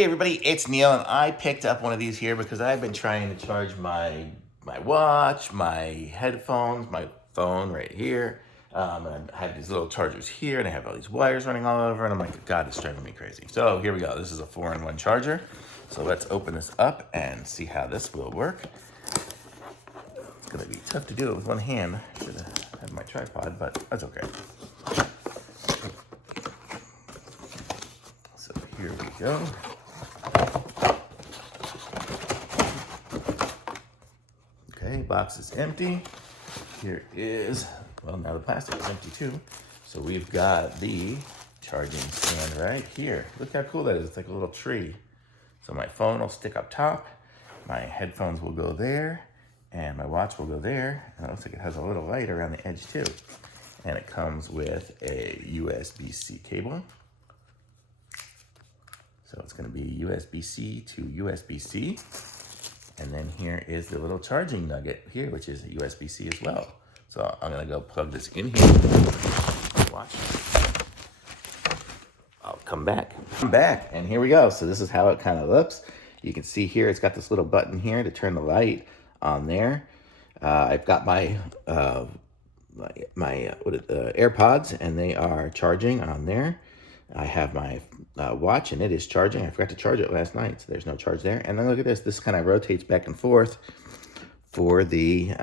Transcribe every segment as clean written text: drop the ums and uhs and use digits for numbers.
Hey everybody, it's Neil, and I picked up one of these here because I've been trying to charge my watch, my headphones, my phone right here. And I have these little chargers here, and I have all these wires running all over, and I'm like, God, it's driving me crazy. So here we go. This is a 4-in-1 charger. So let's open this up and see how this will work. It's gonna be tough to do it with one hand. I should have my tripod, but that's okay. So here we go. Okay, box is empty. Here is, well, now the plastic is empty too. So we've got the charging stand right here. Look how cool that is. It's like a little tree. So my phone will stick up top, my headphones will go there, and my watch will go there. And it looks like it has a little light around the edge too. And it comes with a USB-C cable. So it's gonna be USB-C to USB-C. And then here is the little charging nugget here, which is a USB-C as well. So I'm gonna go plug this in here. Watch. I'll come back. I'm back, and here we go. So this is how it kind of looks. You can see here, it's got this little button here to turn the light on there. I've got my AirPods, and they are charging on there. I have my watch, and it is charging. I forgot to charge it last night, so there's no charge there. And then look at this. This kind of rotates back and forth for the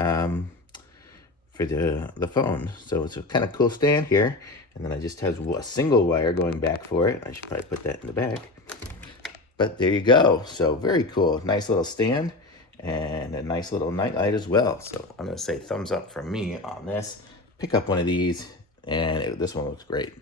phone. So it's a kind of cool stand here. And then I just have a single wire going back for it. I should probably put that in the back. But there you go. So very cool. Nice little stand and a nice little night light as well. So I'm going to say thumbs up for me on this. Pick up one of these, and this one looks great.